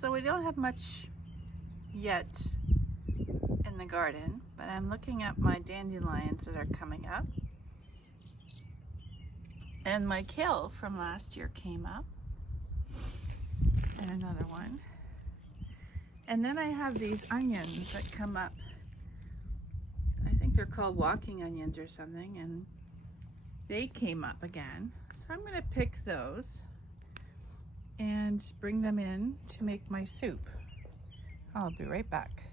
So we don't have much yet in the garden, but I'm looking at my dandelions that are coming up. And my kale from last year came up. And another one. And then I have these onions that come up. I think they're called walking onions or something, and they came up again. So I'm going to pick those and bring them in to make my soup. I'll be right back.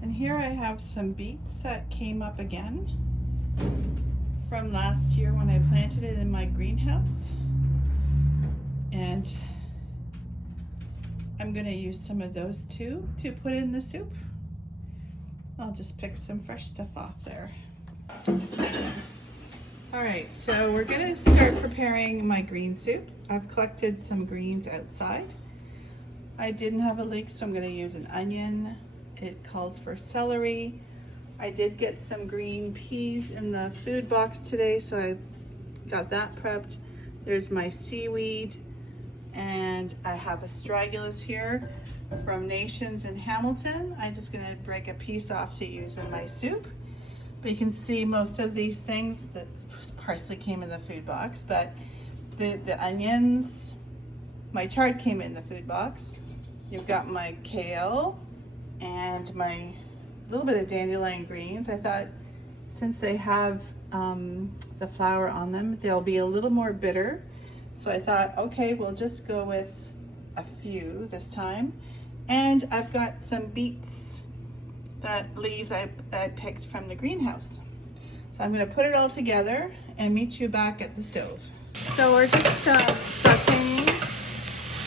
And here I have some beets that came up again from last year when I planted it in my greenhouse. And I'm going to use some of those too to put in the soup. I'll just pick some fresh stuff off there. Alright, so we're going to start preparing my green soup. I've collected some greens outside. I didn't have a leek, so I'm going to use an onion. It calls for celery. I did get some green peas in the food box today, so I got that prepped. There's my seaweed, and I have astragalus here from Nations in Hamilton. I'm just going to break a piece off to use in my soup. But you can see most of these things, that parsley came in the food box, but the onions, my chard came in the food box. You've got my kale and my little bit of dandelion greens. I thought since they have the flower on them, they'll be a little more bitter. So I thought, okay, we'll just go with a few this time. And I've got some beets, that leaves I picked from the greenhouse. So I'm going to put it all together and meet you back at the stove. So we're just sauteing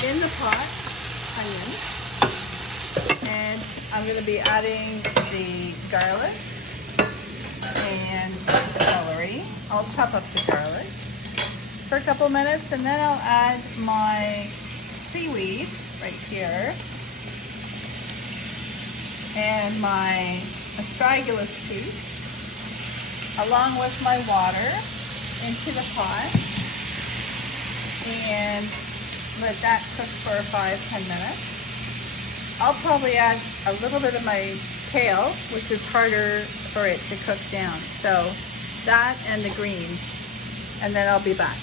in the pot onions, and I'm going to be adding the garlic and celery. I'll chop up the garlic for a couple minutes, and then I'll add my seaweed right here and my astragalus piece along with my water into the pot and let that cook for 5-10 minutes. I'll probably add a little bit of my kale, which is harder for it to cook down. So that and the greens, and then I'll be back.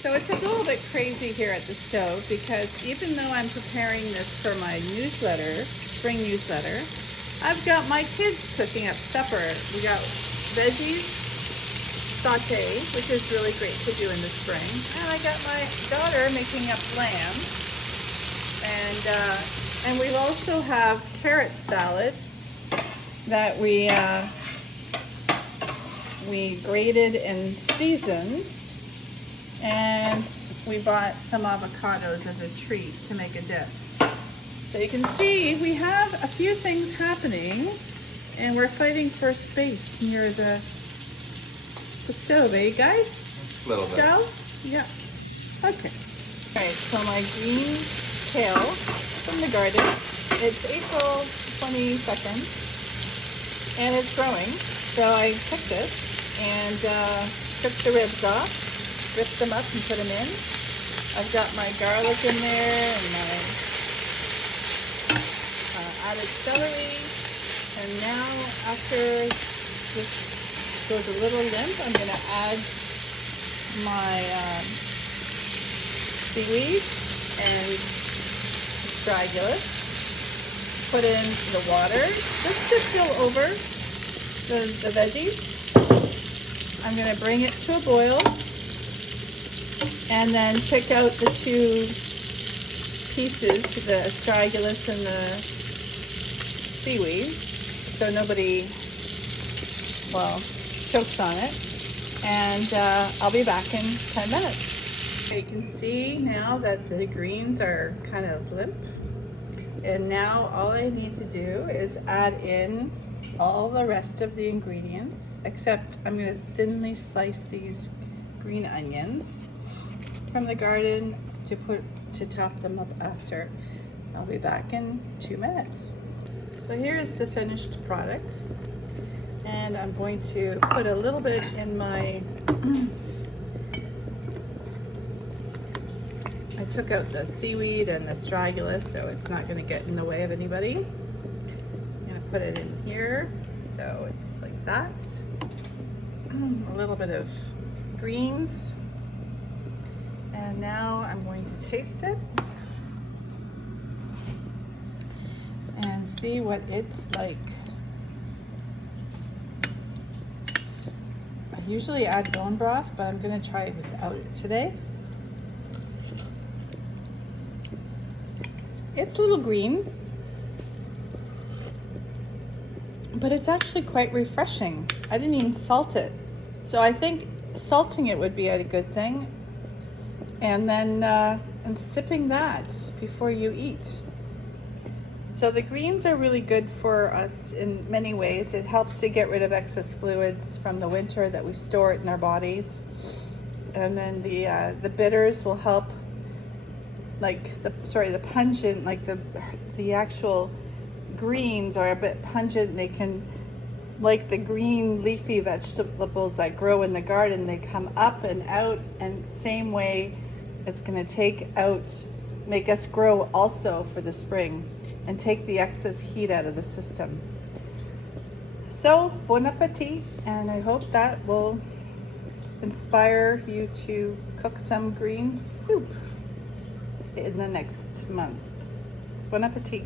So it's a little bit crazy here at the stove because even though I'm preparing this for my newsletter, spring newsletter, I've got my kids cooking up supper. We got veggies sauté, which is really great to do in the spring. And I got my daughter making up lamb. And we also have carrot salad that we grated and seasoned. And we bought some avocados as a treat to make a dip. So you can see we have a few things happening, and we're fighting for space near the stove, eh guys? A little bit. So, yeah. Okay. Alright, so my green kale from the garden, it's April 22nd, and it's growing. So I picked it and took the ribs off, ripped them up and put them in. I've got my garlic in there and my added celery, and now after this goes a little limp, I'm going to add my seaweed and astragalus, put in the water just to fill over the veggies. I'm going to bring it to a boil and then pick out the two pieces, the astragalus and the seaweed, so nobody, well, chokes on it. And I'll be back in 10 minutes. You can see now that the greens are kind of limp. And now all I need to do is add in all the rest of the ingredients, except I'm going to thinly slice these green onions from the garden to top them up after. I'll be back in 2 minutes. So here's the finished product, and I'm going to put a little bit in my, I took out the seaweed and the astragalus, so it's not going to get in the way of anybody. I'm going to put it in here, so it's like that. A little bit of greens. And now I'm going to taste it and see what it's like. I usually add bone broth, but I'm going to try it without it today. It's a little green, but it's actually quite refreshing. I didn't even salt it. So I think salting it would be a good thing. And then and sipping that before you eat. So the greens are really good for us in many ways. It helps to get rid of excess fluids from the winter that we store it in our bodies. And then the bitters will help, like the pungent, like the actual greens are a bit pungent. They can, like the green leafy vegetables that grow in the garden, they come up and out, and same way it's going to make us grow also for the spring and take the excess heat out of the system. So bon appetit, and I hope that will inspire you to cook some green soup in the next month. Bon appetit.